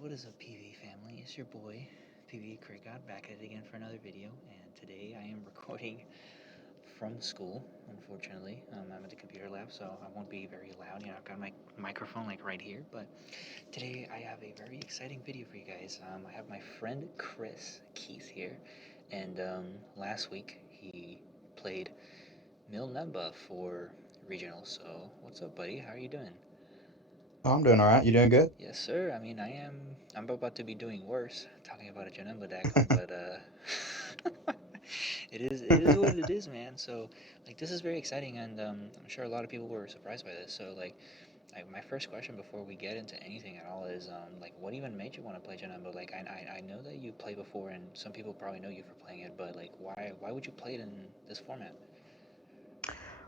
what is up, PV family? It's your boy, PV Crick, back at it again for another video, and today I am recording from school, unfortunately. I'm at the computer lab, so I won't be very loud. I've got my microphone like right here, but today I have a very exciting video for you guys. I have my friend Chris Keith here, and last week he played Millnemba for regionals. So, what's up, buddy? How are you doing? Oh, I'm doing all right. You doing good? Yes, sir. I mean, I am. I'm about to be doing worse, talking about a janemba deck, but it is what it is, man. So, like, this is very exciting, and I'm sure a lot of people were surprised by this. So, my first question before we get into anything at all is, like, what even made you want to play janemba? Like, I know that you play before, and some people probably know you for playing it, but like, why would you play it in this format?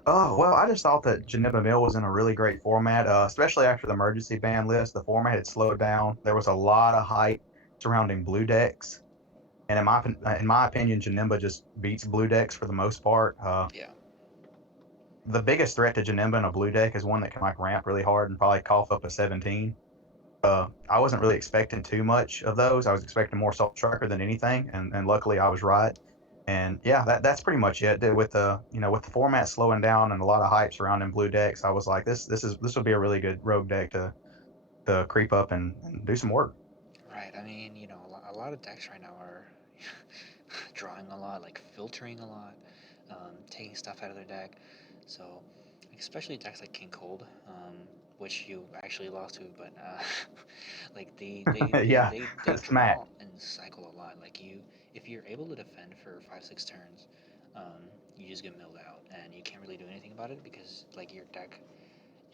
Oh, well, I just thought that janemba Mill was in a really great format, especially after the emergency ban list. The format had slowed down. There was a lot of hype surrounding blue decks, and in my opinion, janemba just beats blue decks for the most part. Yeah. The biggest threat to janemba in a blue deck is one that can like ramp really hard and probably cough up a 17. I wasn't really expecting too much of those. I was expecting more Soul Striker than anything, and luckily I was right. And yeah, that's pretty much it. With the format slowing down and a lot of hype surrounding blue decks, I was like, this would be a really good rogue deck to creep up and do some work. Right. I mean, a lot of decks right now are drawing a lot, like filtering a lot, taking stuff out of their deck. So, like, especially decks like King Cold, which you actually lost to, but like Yeah, they smack. draw and cycle a lot. Like if you're able to defend for 5 6 turns, you just get milled out, and you can't really do anything about it because like your deck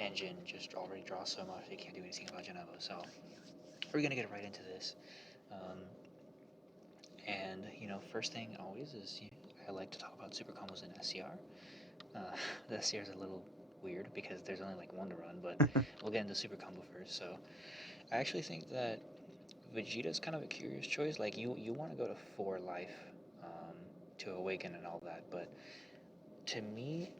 engine just already draws so much, you can't do anything about Genova. So we're gonna get right into this. Um, and first thing always is I like to talk about super combos in SCR. The SCR is a little weird because there's only like one to run, but we'll get into super combo first. So I actually think that Vegeta's kind of a curious choice. Like you want to go to 4 life to awaken and all that, but to me,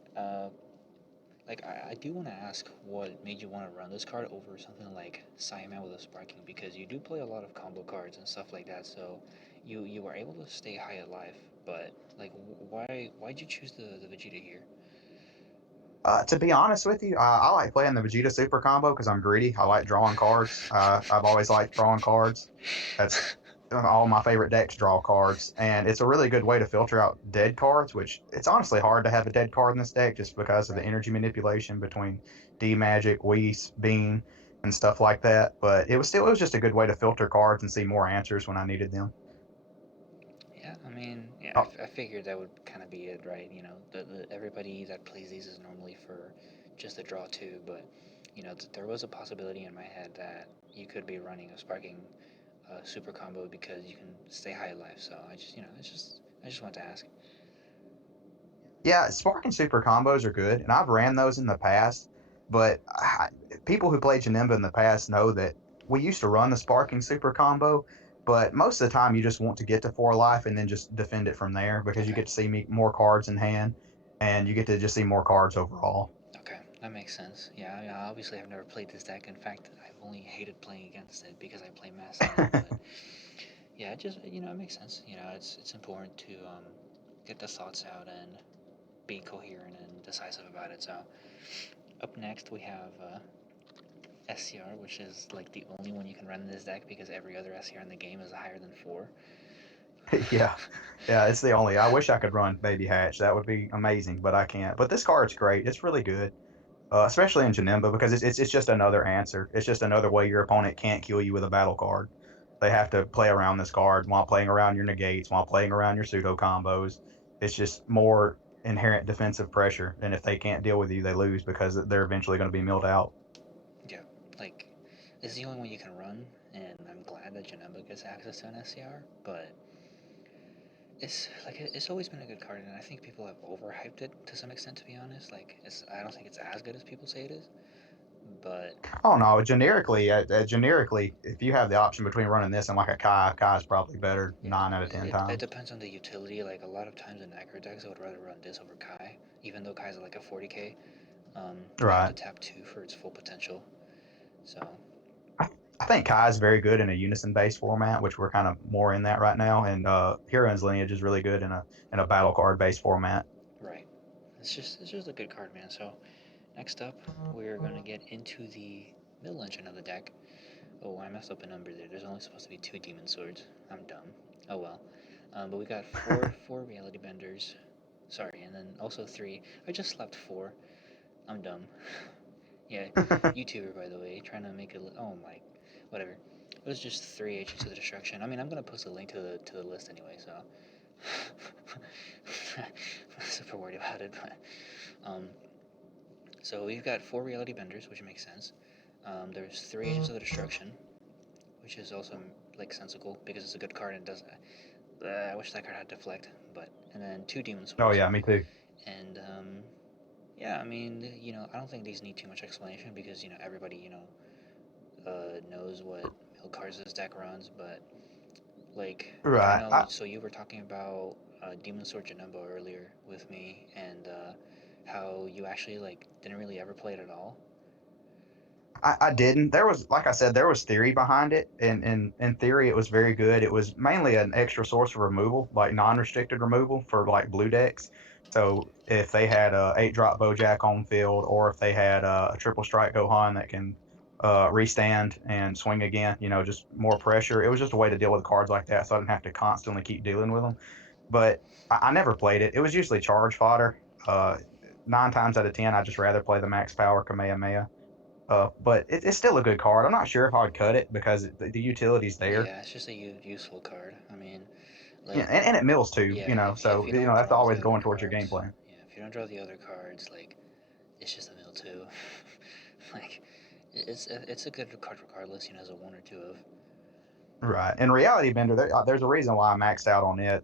like I do want to ask what made you want to run this card over something like Saiyaman with a Sparking, because you do play a lot of combo cards and stuff like that. So you were able to stay high alive, but like why'd you choose the Vegeta here? To be honest with you, I like playing the Vegeta Super Combo because I'm greedy. I like drawing cards. I've always liked drawing cards. That's all my favorite decks draw cards, and it's a really good way to filter out dead cards. Which it's honestly hard to have a dead card in this deck just because of the Right. energy manipulation between D Magic, Whis, Bean, and stuff like that. But it was just a good way to filter cards and see more answers when I needed them. Yeah, I mean, yeah, Oh, I figured that would kind of be it, right? Everybody that plays these is normally for just a draw too, but there was a possibility in my head that you could be running a Sparking super combo because you can stay high alive. So I just wanted to ask. yeah, Spark and Super combos are good, and I've ran those in the past. But people who played Janemba in the past know that we used to run the Sparking Super combo, but most of the time you just want to get to 4 life and then just defend it from there because you Okay. get to see more cards in hand, and you get to just see more cards overall. Okay, that makes sense. Yeah, I mean, obviously I've never played this deck. In fact, I've only hated playing against it because I play Mass in it. But yeah, it just it makes sense. It's important to get the thoughts out and be coherent and decisive about it. So up next we have SCR, which is like the only one you can run in this deck because every other SCR in the game is higher than 4. Yeah, yeah, it's the only. I wish I could run Baby Hatch. That would be amazing, but I can't. But this card's great. It's really good. Especially in Janemba, because it's just another answer. It's just another way your opponent can't kill you with a battle card. They have to play around this card while playing around your negates, while playing around your pseudo combos. It's just more inherent defensive pressure, and if they can't deal with you, they lose because they're eventually going to be milled out. Yeah, like it's the only one you can run, and I'm glad that Janemba gets access to an SCR, but it's always been a good card, and I think people have overhyped it to some extent. To be honest, I don't think it's as good as people say it is. But Oh no, generically, if you have the option between running this and like a Kai is probably better yeah, 9 out of 10 it times. depends on the utility. Like a lot of times in aggro decks, I would rather run this over Kai, even though Kai's like a 40k. You have to Right. tap 2 for its full potential. So I think Kai is very good in a Unison based format, which we're kind of more in that right now, and Heron's Lineage is really good in a battle card based format. Right. It's just a good card, man. So next up, we're gonna get into the middle engine of the deck. Oh, I messed up a number there. There's only supposed to be 2 Demon Swords. I'm dumb. Oh well. But we got four Reality Benders. Sorry, and then also 3. I just slept 4. I'm dumb. Yeah, YouTuber by the way, trying to make it. Oh my, whatever. It was just 3 Agents of the Destruction. I mean, I'm gonna post a link to the list anyway, so. I'm not super worried about it, but um, so we've got 4 Reality Benders, which makes sense. There's 3 Agents of the Destruction, which is also like sensible because it's a good card and does. I wish that card had deflect, but and then 2 Demon Oh Swords, yeah, me too. and yeah, I mean, I don't think these need too much explanation because everybody knows what mill cards this deck runs, but like I Right. know. So you were talking about Demon Sword Janemba earlier with me, and how you actually like didn't really ever play it at all. I didn't. There was, like I said, there was theory behind it, and in theory, it was very good. It was mainly an extra source of removal, like non-restricted removal for like blue decks. So if they had a 8-drop Bojack on field, or if they had a triple strike Gohan that can restand and swing again, just more pressure. It was just a way to deal with cards like that, so I didn't have to constantly keep dealing with them. But I never played it. It was usually charge fodder. 9 times out of 10, I just rather play the max power Kamehameha. But it's still a good card. I'm not sure if I'd cut it because the utility's there. Yeah, it's just a useful card. I mean, Yeah, like and it mills too, yeah, if so you don't that's draw always the other going towards your game cards, plan. yeah, if you don't draw the other cards, like it's just a mill too. Like it's a good card regardless. As a 1 or 2 of. Right. And Reality Bender, there's a reason why I maxed out on it.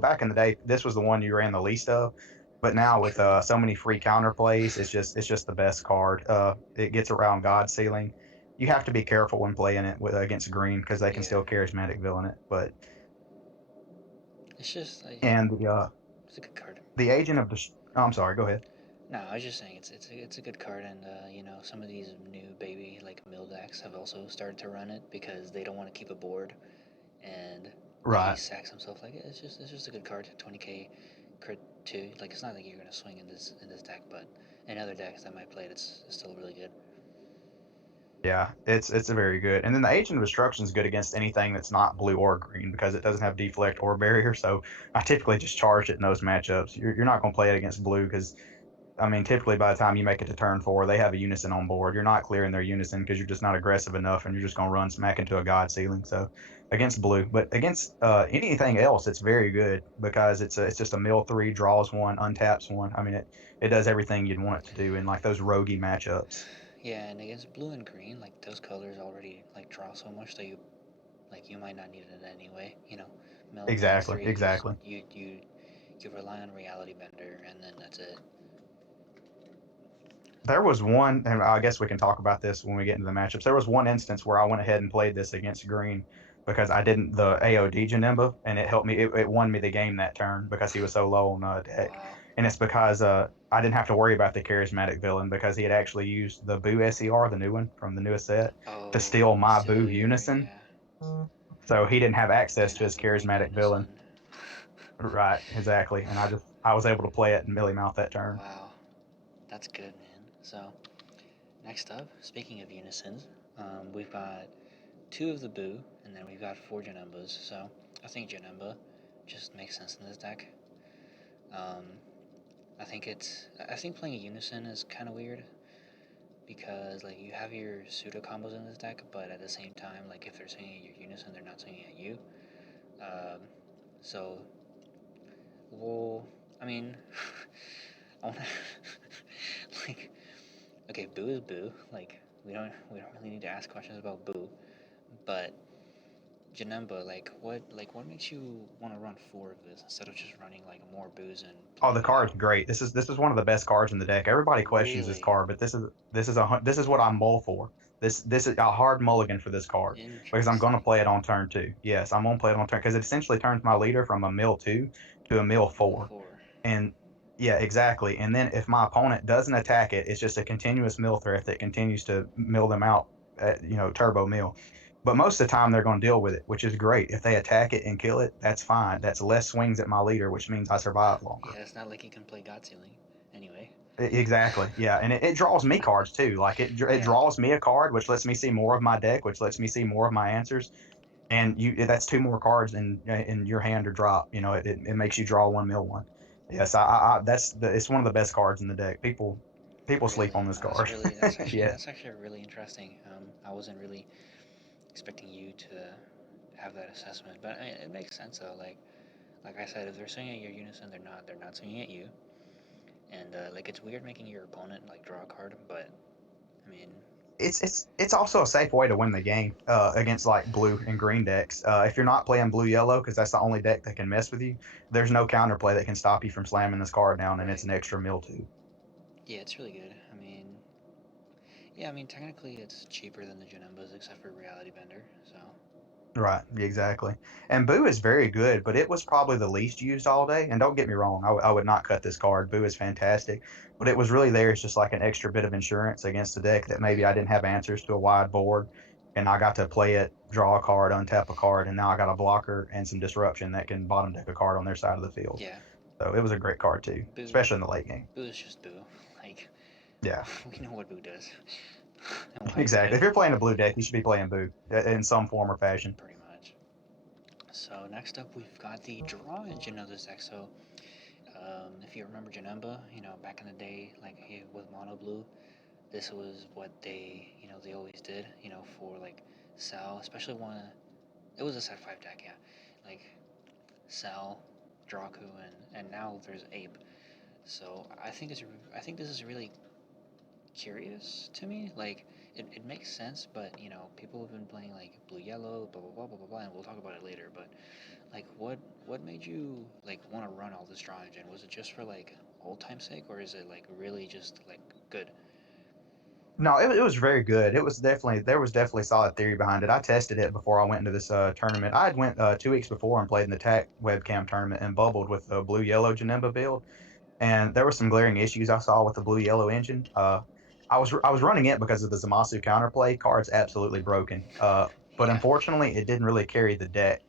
Back in the day, this was the one you ran the least of, but now with True. so many free counterplays, it's just the best card. It gets around God Ceiling. You have to be careful when playing it against green because they can Yeah, still charismatic villain it. But it's just like and it's a good card. the agent of the oh, I'm sorry, go ahead. No, I was just saying it's a good card, and some of these new baby like mill decks have also started to run it because they don't want to keep a board, and like he Right. sacks himself. Like it's just a good card. 20k crit 2. Like it's not like you're gonna swing in this deck, but in other decks that might play it, it's still really good. Yeah, it's a very good. And then the Agent of Destruction is good against anything that's not blue or green because it doesn't have deflect or barrier. So I typically just charge it in those matchups. You're not going to play it against blue because I mean typically by the time you make it to turn 4, they have a Unison on board. You're not clearing their Unison because you're just not aggressive enough, and you're just going to run smack into a God Ceiling. So against blue, but against anything else, it's very good because it's just a mill 3, draws 1, untaps 1. I mean it does everything you'd want it to do in like those roguey matchups. Yeah, and against blue and green, like those colors already like draw so much that you might not need it anyway. Mill Exactly, 3, just exactly. you rely on Reality Bender, and then that's it. There was one, and I guess we can talk about this when we get into the matchups. There was one instance where I went ahead and played this against green because I didn't the AOD Janemba, and it helped me. It won me the game that turn because he was so low on deck, Wow. and it's because I didn't have to worry about the charismatic villain because he had actually used the Boo SER, the new one from the newest set, to Oh, steal my Boo still Unison. yeah. So he didn't have access Didn't to have his the green charismatic villain. unison. Right, exactly. And I was able to play it and Millie Mouth that turn. Wow, that's good, man. So next up, speaking of unisons, we've got 2 of the Boo, and then we've got 4 Janembas. So I think Janemba just makes sense in this deck. Um, I think playing a unison is kind of weird because like you have your pseudo combos in this deck, but at the same time, like if they're swinging at your unison, they're not swinging at you. Um, so, well, I mean, I want to like okay, Boo is Boo. Like we don't really need to ask questions about Boo, but Janemba, like what makes you want to run 4 of this instead of just running like more Boos and Oh, playing the it out? card's great. This is one of the best cards in the deck. Everybody questions this Really card, but this is what I'm mull for. This is a hard mulligan for this card because I'm going to interesting. play it on turn 2. Yes, I'm going to play it on turn because it essentially turns my leader from a mill 2 to a mill Mill 4. 4. And yeah, exactly. And then if my opponent doesn't attack it, it's just a continuous mill threat that continues to mill them out turbo mill. But most of the time they're going to deal with it, which is great. If they attack it and kill it, that's fine. That's less swings at my leader, which means I survive longer. Yeah, it's not like you can play God Ceiling. Anyway. Exactly. Yeah, and it draws me cards too. Like it Yeah. draws me a card, which lets me see more of my deck, which lets me see more of my answers. And that's two more cards in your hand or drop. It makes you draw one mill one. Yes, it's one of the best cards in the deck. People sleep Really, on this that's card. really that's actually Yeah. that's actually really interesting. I wasn't really expecting you to have that assessment, but I mean, it makes sense though. Like I said, if they're swinging at your Unison, they're not swinging at you, and like it's weird making your opponent like draw a card, but I mean, It's also a safe way to win the game against like blue and green decks. If you're not playing blue yellow, because that's the only deck that can mess with you, there's no counterplay that can stop you from slamming this card down, and it's right? an extra mill too. Yeah, it's really good. Yeah, I mean technically it's cheaper than the Janembas except for Reality Bender, so Right, exactly. And Boo is very good, but it was probably the least used all day. And don't get me wrong, I would not cut this card. Boo is fantastic, but it was really there as just like an extra bit of insurance against a deck that maybe right. I didn't have answers to a wide board, and I got to play it, draw a card, untap a card, and now I got a blocker and some disruption that can bottom deck a card on their side of the field. Yeah, So it was a great card too, Boo especially in the late game. Boo is just Boo. Like Yeah, we know what Boo does and why he's exactly. good, If you're playing a blue deck, you should be playing Boo in some form or fashion. pretty much. So next up, we've got the draw engine of this deck. So if you remember Janemba, back in the day, like with mono blue, this was what they always did, for like Sal, especially when it was a set 5 deck, yeah, like Sal, Draku, and now there's Ape. So I think this is really curious to me. Like it makes sense, but people have been playing like blue yellow, blah blah blah blah blah blah, and we'll talk about it later. But like, what made you like want to run all this draw engine? Was it just for like old time's sake, or is it like really just like good? No, it was very good. There was definitely solid theory behind it. I tested it before I went into this tournament. I had went 2 weeks before and played in the TAC webcam tournament and bubbled with the blue yellow Janemba build, and there were some glaring issues I saw with the blue yellow engine. I was running it because of the Zamasu counterplay. Card's absolutely broken. But Yeah, unfortunately, it didn't really carry the deck.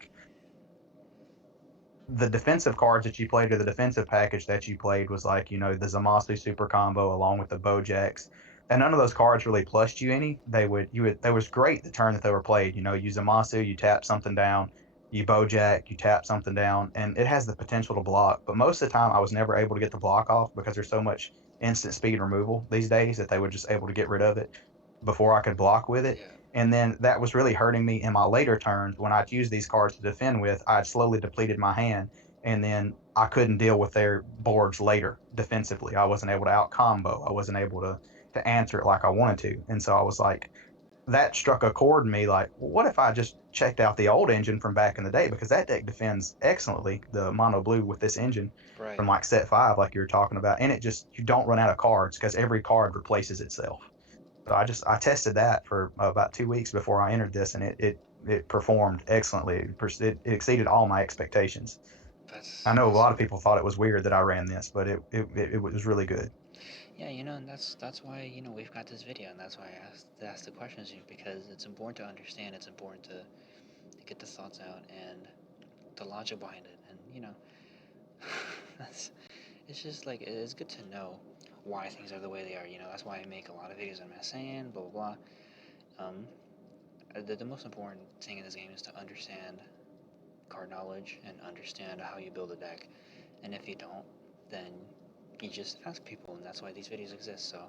The defensive cards that you played or the defensive package that you played was like, the Zamasu super combo along with the Bojacks. And none of those cards really plushed you any. That was great the turn that they were played. You Zamasu, you tap something down, you Bojack, you tap something down, and it has the potential to block. But most of the time I was never able to get the block off because there's so much instant speed removal these days that they were just able to get rid of it before I could block with it. yeah, And then that was really hurting me in my later turns when I'd use these cards to defend with. I'd slowly depleted my hand, and then I couldn't deal with their boards later defensively. I wasn't able to out combo. I wasn't able to answer it like I wanted to. And so I was like, that struck a chord in me. Like, well, what if I just checked out the old engine from back in the day, because that deck defends excellently, the mono blue with this engine right. from like set 5, like you were talking about, and it just you don't run out of cards because every card replaces itself. So I tested that for about 2 weeks before I entered this, and it performed excellently. It exceeded all my expectations. I know a That's lot of people thought it was weird that I ran this, but it was really good. yeah, and that's why we've got this video, and that's why I asked the questions because it's important to understand. It's important to get the thoughts out and the logic behind it, and that's it's just like it's good to know why things are the way they are. That's why I make a lot of videos on saying blah blah blah. The most important thing in this game is to understand card knowledge and understand how you build a deck. And if you don't, then you just ask people, and that's why these videos exist. So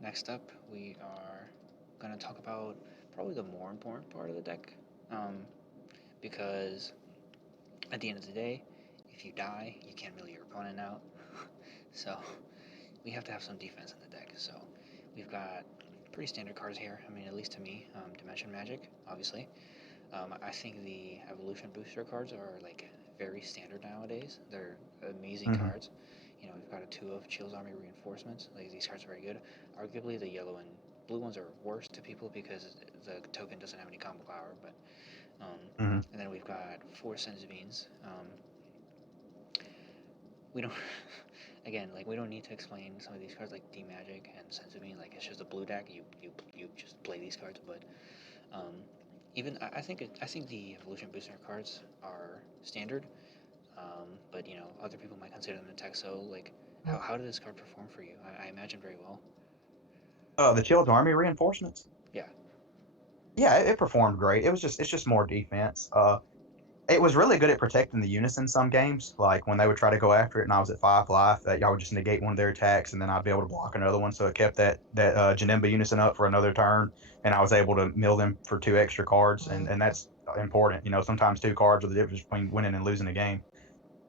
next up, we are gonna talk about probably the more important part of the deck, um, because at the end of the day, if you die, you can't mill your opponent out. So we have to have some defense in the deck. So we've got pretty standard cards here. I mean, at least to me, Dimension Magic, obviously. I think the Evolution Booster cards are like very standard nowadays. They're amazing Hmm. cards. We've got a 2 of Chill's Army Reinforcements. Like, these cards are very good. Arguably, the yellow and blue ones are worse to people because the token doesn't have any combo power. But Hmm. and then we've got 4 Sensibines. We don't. again, like we don't need to explain some of these cards like D Magic and Sense of Being. Like it's just a blue deck. You just play these cards. But um, even I think the Evolution Booster cards are standard. But you know, other people might consider them attack. So like, how did this card perform for you? I imagine very well. The Child's Army reinforcements. Yeah. Yeah, it performed great. It's just more defense. It was really good at protecting the Unison some games. Like when they would try to go after it, and I was at 5 life, that y'all would just negate one of their attacks, and then I'd be able to block another one. So it kept that Janemba Unison up for another turn, and I was able to mill them for 2 extra cards, and that's important. You know, sometimes 2 cards are the difference between winning and losing a game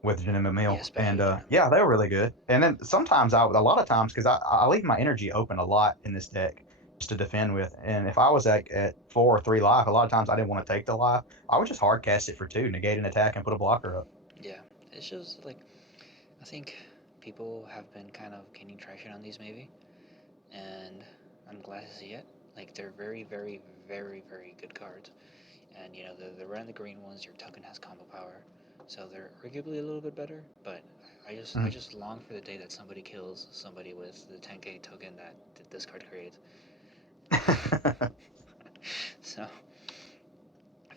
with Janemba Yeah, Mill. And especially Janemba. yeah, they were really good. And then sometimes a lot of times, because I leave my energy open a lot in this deck just to defend with. And if I was at 4 or 3 life, a lot of times I didn't want to take the life. I would just hard cast it for 2, negate an attack, and put a blocker up. Yeah, it's just like I think people have been kind of gaining traction on these maybe, and I'm glad to see it. Like they're very, very, very, very good cards. And you know the red and the green ones, your token has combo power, so they're arguably a little bit better. But I Mm. just long for the day that somebody kills somebody with the 10k token that this card creates. So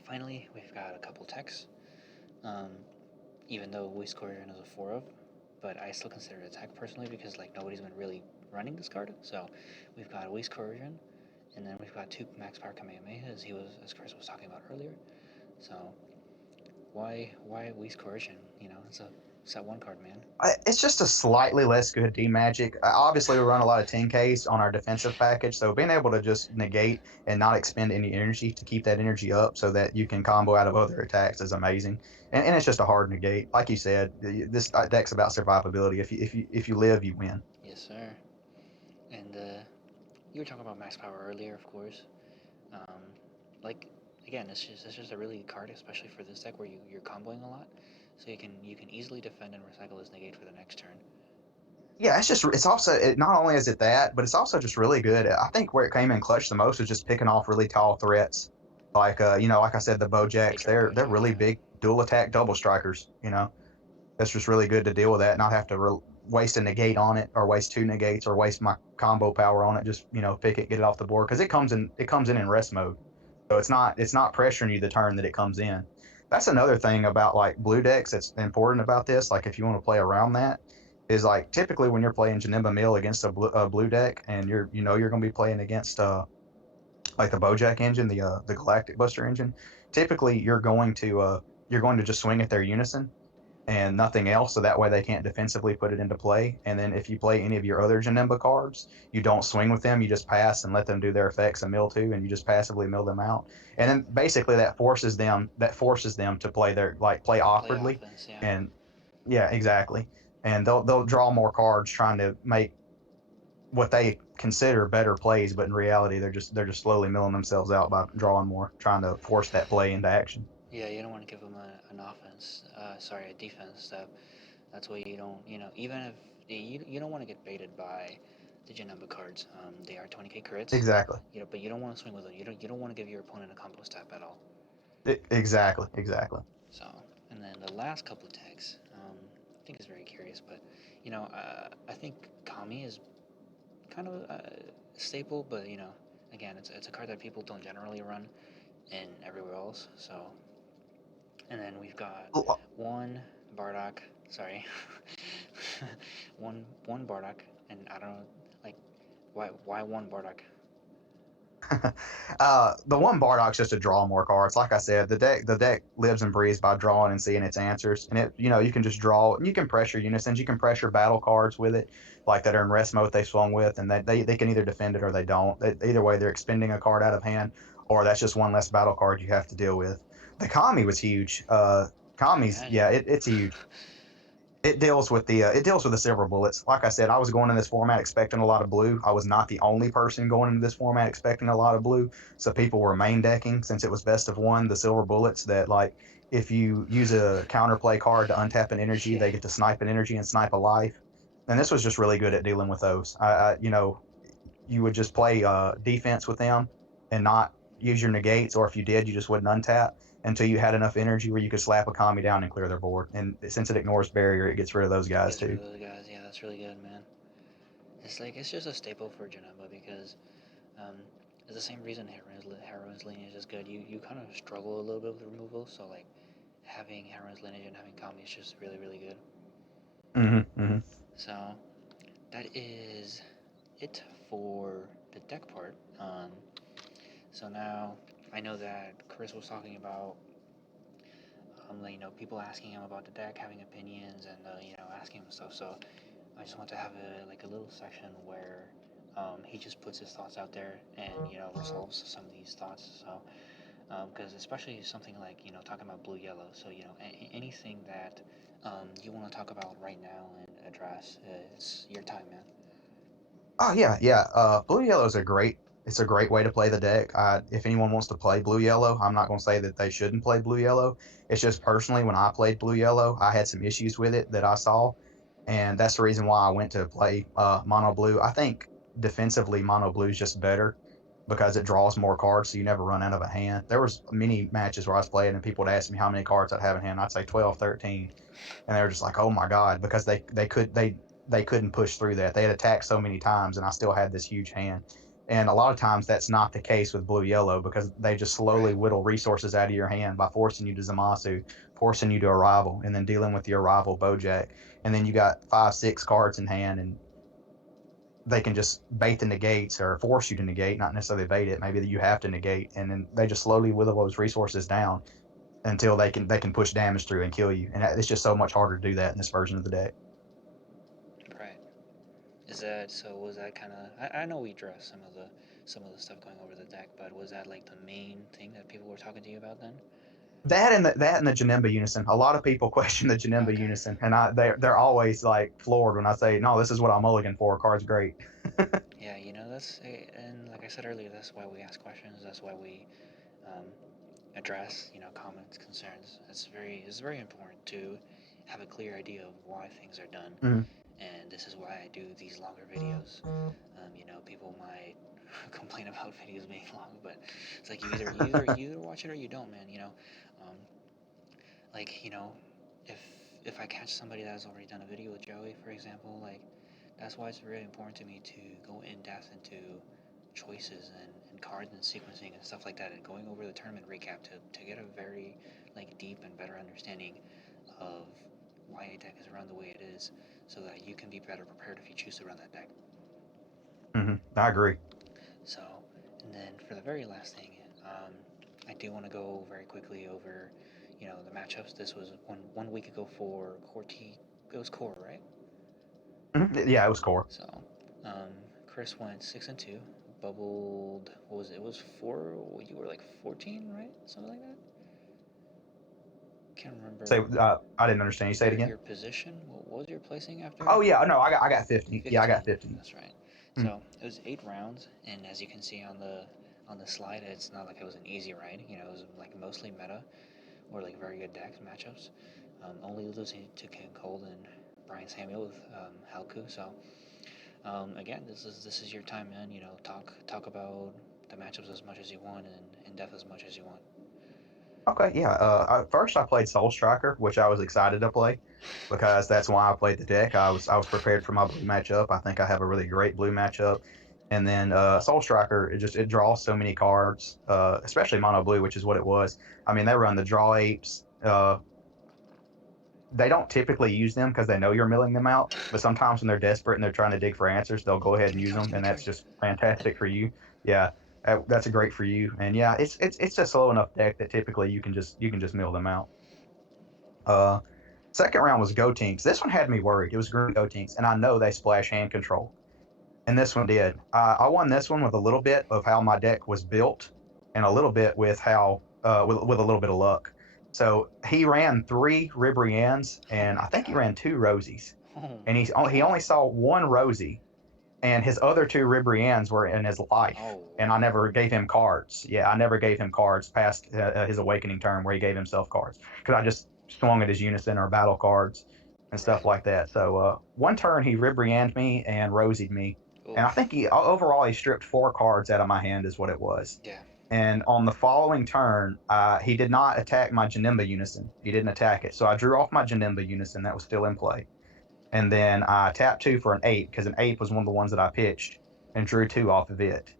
finally, we've got a couple techs. Um, Even though Waste Courier is a 4 of, but I still consider it a tech personally because like nobody's been really running this card. So we've got Waste Courier, and then we've got 2 max power Kamehameha as Chris was talking about earlier. So why Waste Courier? You know, it's that one card, man. It's just a slightly less good D Magic. Obviously, we run a lot of 10Ks on our defensive package, so being able to just negate and not expend any energy to keep that energy up so that you can combo out of other attacks is amazing. And it's just a hard negate. Like you said, this deck's about survivability. If you live, you win. Yes, sir. And you were talking about max power earlier, of course. Um, like again, it's just a really good card, especially for this deck where you're comboing a lot. So you can easily defend and recycle this negate for the next turn. Yeah, it's also not only is it that, but it's also just really good. I think where it came in clutch the most was just picking off really tall threats. Like like I said, the Bojacks, Atrium they're Bojack, really yeah. big dual attack double strikers. That's just really good to deal with that, not have to waste a negate on it, or waste 2 negates, or waste my combo power on it. Just pick it, get it off the board, because it comes in rest mode, so it's not pressuring you the turn that it comes in. That's another thing about like blue decks that's important about this. Like if you want to play around that, is like typically when you're playing Janemba Mill against a blue deck, and you're going to be playing against like the Bojack engine, the Galactic Buster engine. Typically, you're going to just swing at their Unison and nothing else, so that way they can't defensively put it into play. And then if you play any of your other Janemba cards, you don't swing with them, you just pass and let them do their effects and mill too, and you just passively mill them out. And then basically that forces them to play Play awkwardly. offense, yeah. And yeah, exactly. And they'll draw more cards trying to make what they consider better plays, but in reality they're just slowly milling themselves out by drawing more, trying to force that play into action. Yeah, you don't want to give them an offense, sorry, a defense step. That's why you don't, you know, even if you don't want to get baited by the Janemba cards. They are 20k crits, Exactly. you know, but you don't want to swing with them. You don't want to give your opponent a combo step at all. Exactly. So, and then the last couple of tags, I think is very curious, but you know, I think Kami is kind of a staple, but you know, again, it's a card that people don't generally run in everywhere else. So, and then we've got one Bardock. Sorry, one Bardock, and I don't know, like, why one Bardock? The one Bardock's just to draw more cards. Like I said, the deck lives and breathes by drawing and seeing its answers. And you can just draw. You can pressure Unisons. You can pressure battle cards with it, like that are in rest mode they swung with, and they can either defend it or they don't. Either way, they're expending a card out of hand, or that's just one less battle card you have to deal with. The Kami was huge. I Kami's, imagine. yeah, it's huge. It deals with the silver bullets. Like I said, I was going in this format expecting a lot of blue. I was not the only person going into this format expecting a lot of blue. So people were main decking, since it was best of one, the silver bullets that, like, if you use a counterplay card to untap an energy, Yeah, they get to snipe an energy and snipe a life. And this was just really good at dealing with those. You would just play defense with them and not use your negates, or if you did, you just wouldn't untap until you had enough energy where you could slap a Kami down and clear their board. And since it ignores barrier, it gets rid of those it guys gets rid too. of those guys. Yeah, that's really good, man. It's just a staple for janemba because um, it's the same reason heroin's lineage is good. You kind of struggle a little bit with removal, so like having heroin's lineage and having kami is just really good. Hmm. So that is it for the deck part. So now I know that Khris was talking about people asking him about the deck, having opinions, and asking him stuff. So I just want to have a little section where he just puts his thoughts out there and resolves some of these thoughts. So because especially something like talking about blue yellow. So anything that you want to talk about right now and address, it's your time, man. Oh yeah, yeah. Blue yellow is a great. It's a great way to play the deck. If anyone wants to play blue yellow, I'm not going to say that they shouldn't play blue yellow. It's just personally, when I played blue yellow, I had some issues with it that I saw, and that's the reason why I went to play mono blue. I think defensively, mono blue is just better because it draws more cards, so you never run out of a hand. There was many matches where I was playing, and people would ask me how many cards I'd have in hand. I'd say 12, 13, and they were just like, "Oh my god," because they couldn't push through that. They had attacked so many times, and I still had this huge hand. And a lot of times that's not the case with blue yellow because they just slowly Right. whittle resources out of your hand by forcing you to Zamasu, forcing you to arrival, and then dealing with your arrival Bojack. And then you got 5, 6 cards in hand, and they can just bait the negates or force you to negate, not necessarily bait it. Maybe that you have to negate, and then they just slowly whittle those resources down until they can push damage through and kill you. And it's just so much harder to do that in this version of the deck. Right. Is that so? Was that kind of? I know we addressed some of the stuff going over the deck, but was that like the main thing that people were talking to you about then? That and the janemba unison. A lot of people question the janemba Okay. unison, and they're always like floored when I say, no, this is what I'm mulligan for. Card's great. Yeah, and like I said earlier, that's why we ask questions. That's why we um, address comments, concerns. It's very important to have a clear idea of why things are done, Mm-hmm. and this is why I do these longer videos. People might complain about videos being long, but it's like you either watch it or you don't, man. Um, like if I catch somebody that has already done a video with Joey, for example, like that's why it's really important to me to go in depth into choices and cards and sequencing and stuff like that, and going over the tournament recap to get a very deep and better understanding of why a deck is run the way it is, so that you can be better prepared if you choose to run that deck. Mm-hmm. I agree. So, and then for the very last thing, I do want to go very quickly over, the matchups. This was one week ago for Corti. It was Core, right? Mm-hmm. Yeah, it was core. So, Khris went 6-2, bubbled. What was it? It was four. You were like 14, right? Something like that. Can't Say, remember I didn't understand. You say it your again. your position. What was your placing after? Oh yeah, no, I got 15. Yeah, I 15. got 15. That's right. Mm-hmm. So it was 8 rounds, and as you can see on the slide, it's not like it was an easy ride. It was like mostly meta or like very good deck matchups. Only losing to King Cold and Brian Samuel with Halku. So again, this is your time, man. Talk about the matchups as much as you want and in depth as much as you want. Okay, yeah. First I played Soul Striker, which I was excited to play because that's why I played the deck. I was prepared for my blue matchup. I think I have a really great blue matchup. And then Soul Striker, it draws so many cards, especially mono blue, which is what it was. I mean, they run the draw apes. They don't typically use them because they know you're milling them out. But sometimes when they're desperate and they're trying to dig for answers, they'll go ahead Give and me use cards. them, Give me and that's cards. just fantastic for you. Yeah, that's a great for you. And yeah, it's a slow enough deck that typically you can just mill them out. Uh, Second round was Gotenks. This one had me worried. It was green Gotenks, and I know they splash hand control, and this one did. I won this one with a little bit of how my deck was built, and a little bit with how with a little bit of luck. So he ran 3 Ribriannes, Oh and my I think he god. ran 2 Rosies, Oh and my he only god. saw 1 Rosie, and his other 2 Ribriannes were in his life. Oh And I wow. never gave him cards. Yeah, I never gave him cards past his awakening turn where he gave himself cards because I just swung at his unison or battle cards and stuff Right. like that. So one turn he Ribrianned me and Rosied me, and I think Oof. he overall he stripped 4 cards out of my hand is what it was. Yeah. And on the following turn, he did not attack my Janemba unison. He didn't attack it, so I drew off my Janemba unison that was still in play. and then I tapped 2 for an 8 because an 8 was one of the ones that I pitched and drew 2 off of it.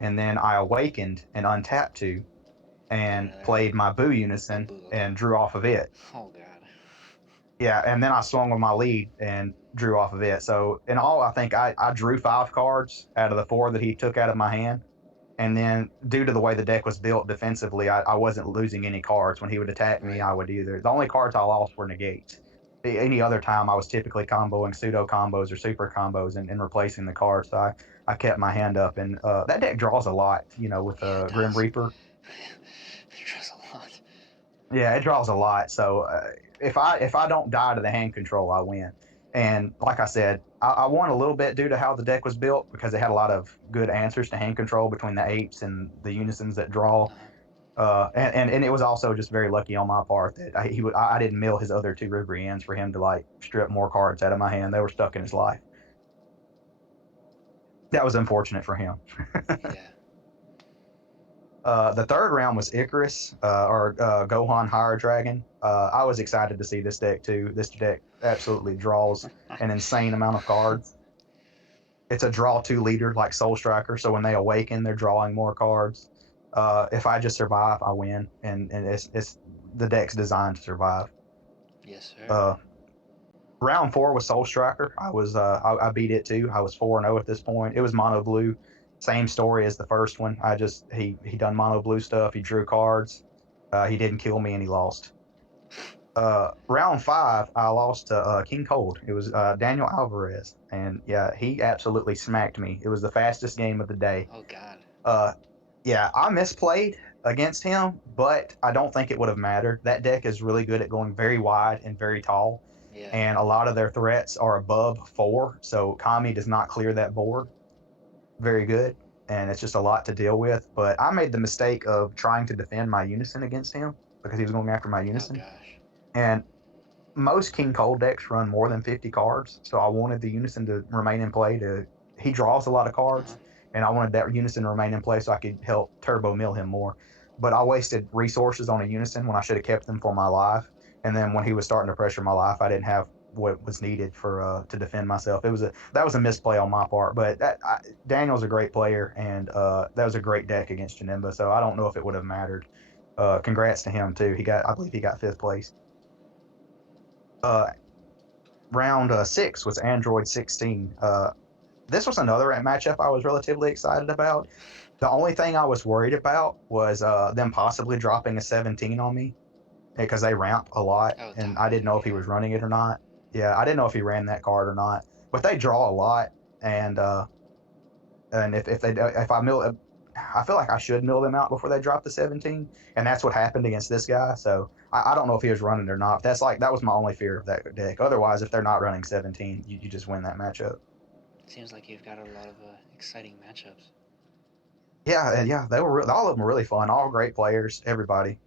And then I awakened and untapped 2 Played and another played my Boo oh Unison boo. Okay. and drew off of it. Oh god. Yeah, and then I swung with my lead and drew off of it. So in all, I think I drew 5 cards out of the 4 that he took out of my hand. And then due to the way the deck was built defensively, I wasn't losing any cards. When he would attack me, Right. I would either the only cards I lost were negates. Any other time I was typically comboing pseudo combos or super combos and replacing the cards. So I kept my hand up, and that deck draws a lot, with Yeah, it Grim does. Reaper. It draws a lot. Yeah, it draws a lot. So if I don't die to the hand control, I win. And like I said, I won a little bit due to how the deck was built because it had a lot of good answers to hand control between the apes and the unisons that draw. Uh-huh. And it was also just very lucky on my part that I didn't mill his other 2 river ends for him to like strip more cards out of my hand. They were stuck in his life. That was unfortunate for him. Yeah. The third round was Icarus, or Gohan Higher Dragon. I was excited to see this deck too. This deck absolutely draws an insane amount of cards. It's a draw 2 leader like Soul Striker, so when they awaken, they're drawing more cards. If I just survive, I win, and it's the deck's designed to survive. Yes, sir. Uh, Round 4 was Soul Striker. I beat it too. I was 4-0 at this point. It was mono blue, same story as the first one. He done mono blue stuff. He drew cards. He didn't kill me and he lost. Round 5, I lost to King Cold. It was Daniel Alvarez, and yeah, he absolutely smacked me. It was the fastest game of the day. Oh god. Uh, yeah, I misplayed against him, but I don't think it would have mattered. That deck is really good at going very wide and very tall, Yeah. and a lot of their threats are above 4, so Kami does not clear that board very good, and it's just a lot to deal with. But I made the mistake of trying to defend my Unison against him because he was going after my Oh Unison, gosh. and most King Cold decks run more than 50 cards, so I wanted the Unison to remain in play. He draws a lot of Uh-huh. cards, and I wanted that Unison to remain in play so I could help turbo mill him more. But I wasted resources on a Unison when I should have kept them for my life. And then when he was starting to pressure my life, I didn't have what was needed for to defend myself. That was a misplay on my part. But Daniel's a great player, and that was a great deck against Janemba. So I don't know if it would have mattered. Congrats to him too. I believe he got 5th place. Uh, Round 6 was Android 16. This was another matchup I was relatively excited about. The only thing I was worried about was them possibly dropping a 17 on me because they ramp a lot, Oh and I god. didn't know if he Yeah. was running it or not. Yeah, I didn't know if he ran that card or not. But they draw a lot, and if I mill, I feel like I should mill them out before they drop the 17, and that's what happened against this guy. So I don't know if he was running or not. That was my only fear of that deck. Otherwise, if they're not running 17, you just win that matchup. Seems like you've got a lot of exciting matchups. Yeah, and yeah, all of them were really fun. All great players, everybody.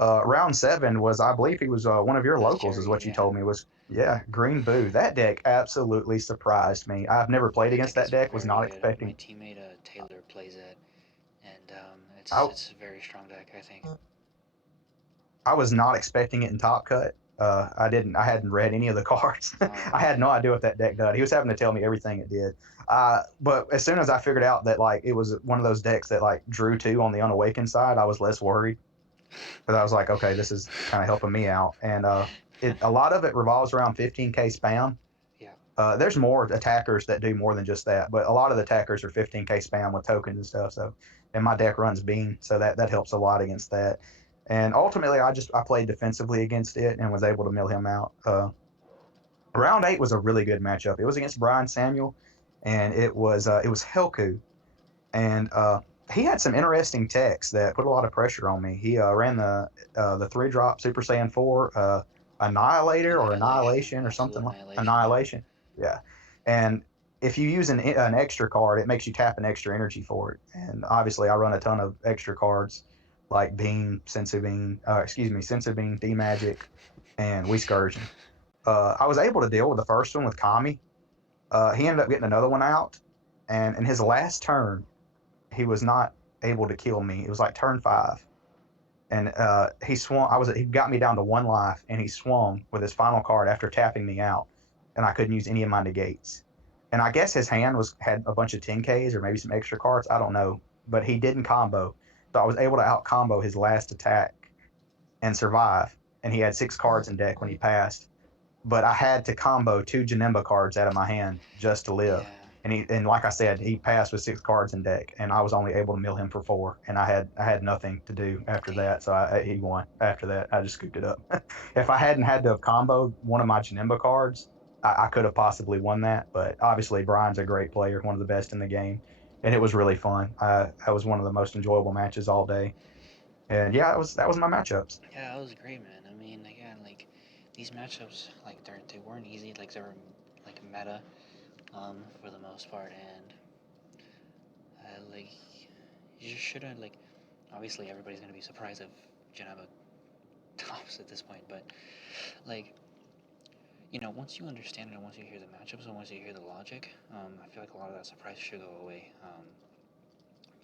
Round 7 was, I believe, he was one of your That was locals, is Jerry. what you Yeah. told me. Was Yeah, Green Boo. That deck absolutely surprised me. I've never played That against deck that is deck. Was very not good. My expecting. teammate Taylor plays it, and I it's a very strong deck. I think. I was not expecting it in Top Cut. I hadn't read any of the cards. Oh I had really? no idea what that deck did. He was having to tell me everything it did. But as soon as I figured out that like it was one of those decks that like drew 2 on the unawakened side, I was less worried because I was like, okay, this is kind of helping me out. And a lot of it revolves around 15k spam. Yeah. There's more attackers that do more than just that, but a lot of the attackers are 15k spam with tokens and stuff. So, and my deck runs Beam, so that helps a lot against that. And ultimately, I played defensively against it and was able to mill him out. Round 8 was a really good matchup. It was against Brian Samuel, and it was Helku, and he had some interesting techs that put a lot of pressure on me. He ran the 3-drop Super Saiyan 4 Annihilator or Annihilation. Annihilation or Absolute something like annihilation. Yeah. Annihilation. Yeah, and if you use an extra card, it makes you tap an extra energy for it. And obviously, I run a ton of extra cards like Beam, Sensu Beam, D Magic, and Whiscursion. I was able to deal with the first one with Kami. He ended up getting another one out, and in his last turn, he was not able to kill me. It was like turn 5, and he swung. He got me down to 1 life, and he swung with his final card after tapping me out. and I couldn't use any of my negates. And I guess his hand had a bunch of 10Ks or maybe some extra cards. I don't know, but he didn't combo, so I was able to out combo his last attack and survive. And he had 6 cards in deck when he passed, but I had to combo 2 janemba cards out of my hand just to live. Yeah. And like I said, he passed with 6 cards in deck, and I was only able to mill him for 4, and I had nothing to do after Damn. that, so he won. After that, I just scooped it up. If I hadn't had to have comboed one of my janemba cards, I could have possibly won that. But obviously, Brian's a great player, one of the best in the game, and it was really fun. That was one of the most enjoyable matches all day. And yeah, that was my matchups. Yeah, that was great, man. I mean, again, like these matchups, like they weren't easy. Like they were like meta, for the most part, and like you just shouldn't like. Obviously, everybody's gonna be surprised if Janaba tops at this point, but like once you understand it, and once you hear the matchups, and once you hear the logic, I feel like a lot of that surprise should go away.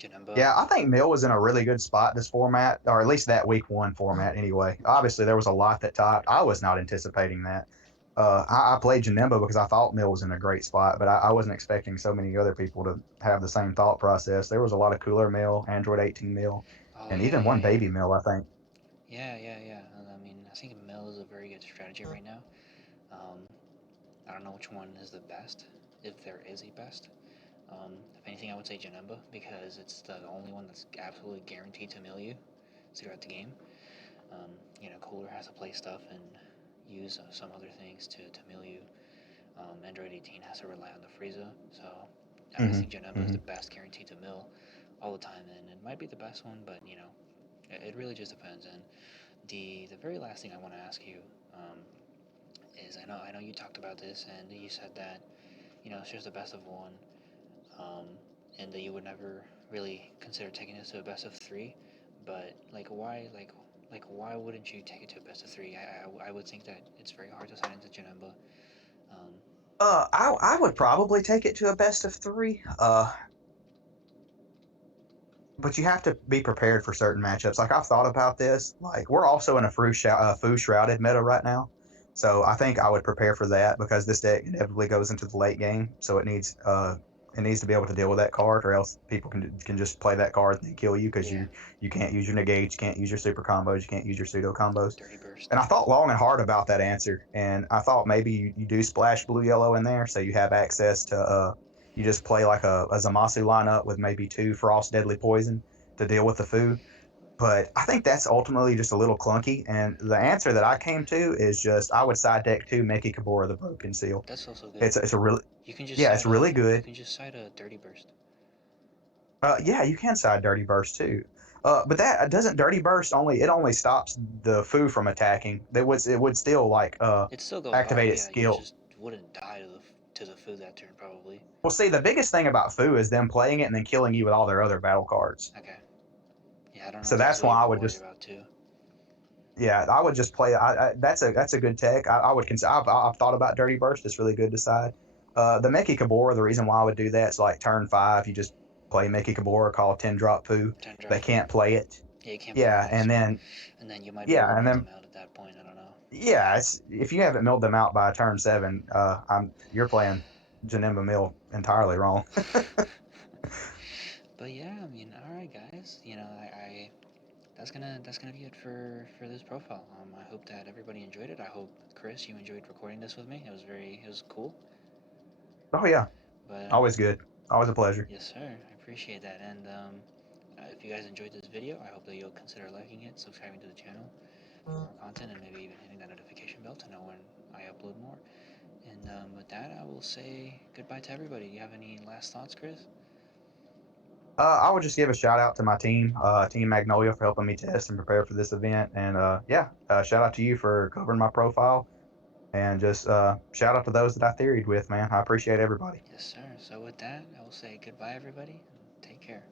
Janemba, Yeah, I think Mill was in a really good spot this format, or at least that week 1 format anyway. Obviously, there was a lot that topped. I was not anticipating that. I played Janemba because I thought Mill was in a great spot, but I wasn't expecting so many other people to have the same thought process. There was a lot of cooler Mill, Android 18 Mill, oh and yeah, even yeah, one yeah, baby Mill, I think. yeah. I mean, I think Mill is a very good strategy right now. Um, I don't know which one is the best, if there is a best. If anything, I would say Janemba because it's the only one that's absolutely guaranteed to mill you throughout the game. Cooler has to play stuff and use some other things to mill you. Android 18 has to rely on the Frieza, so I Hmm. think Janemba is the Hmm. best guaranteed to mill all the time, and it might be the best one, but it really just depends. And the very last thing I want to ask you is I know you talked about this and you said that it's just the best of one, um, and that you would never really consider taking this to a best of three. But why wouldn't you take it to a best of three? I would think that it's very hard to sign into Janemba. Um, I would probably take it to a best of 3. But you have to be prepared for certain matchups. Like I've thought about this. Like we're also in a Fu shrouded meta right now, so I think I would prepare for that because this deck inevitably goes into the late game, so it needs to be able to deal with that card, or else people can just play that card and then kill you because yeah, you can't use your negates, you can't use your super combos, you can't use your pseudo combos. Dirty Burst. And I thought long and hard about that answer, and I thought maybe you do splash blue yellow in there, so you have access to you just play like a Zamasu lineup with maybe 2 Frost Deadly Poison to deal with the Fu. But I think that's ultimately just a little clunky. And the answer that I came to is just I would side deck 2 Meki Kabura the Broken Seal. That's also good. It's a really You can just yeah, it's side a really good. Dirty Burst. Yeah, you can side Dirty Burst too. But that doesn't Dirty Burst only stops the Fu from attacking. It would still like It still goes off. activate its Yeah, you skill. just wouldn't die to the food that turn probably. Well, see, the biggest thing about Fu is them playing it and then killing you with all their other battle cards. Okay. Yeah, I don't know So if that's that's what why you I would would worry just about too. yeah, I would just play. That's a good tech. I would consider. I've thought about Dirty Burst. It's really good to side. The Meki Kabora. The reason why I would do that is like turn 5, you just play Meki Kabora, call 10 drop Fu. 10 drop They food. can't play it. Yeah, you can't play Yeah, and monster, then and then you might be able yeah, to and mill them then out at that point. I don't know. yeah. It's if you haven't milled them out by turn 7, you're playing Janemba Mill entirely wrong. But yeah, I mean, all right, guys. I that's gonna be it for this profile. I hope that everybody enjoyed it. I hope Chris, you enjoyed recording this with me. It was cool. Oh yeah, But always good. Always a pleasure. yes, sir. I appreciate that. And if you guys enjoyed this video, I hope that you'll consider liking it, subscribing to the channel for more content, and maybe even hitting that notification bell to know when I upload more. And with that, I will say goodbye to everybody. Do you have any last thoughts, Chris? I would just give a shout out to my team, Team Magnolia, for helping me test and prepare for this event. And yeah, shout out to you for covering my profile. And just shout out to those that I theoried with, man. I appreciate everybody. Yes, sir. So with that, I will say goodbye, everybody. And take care.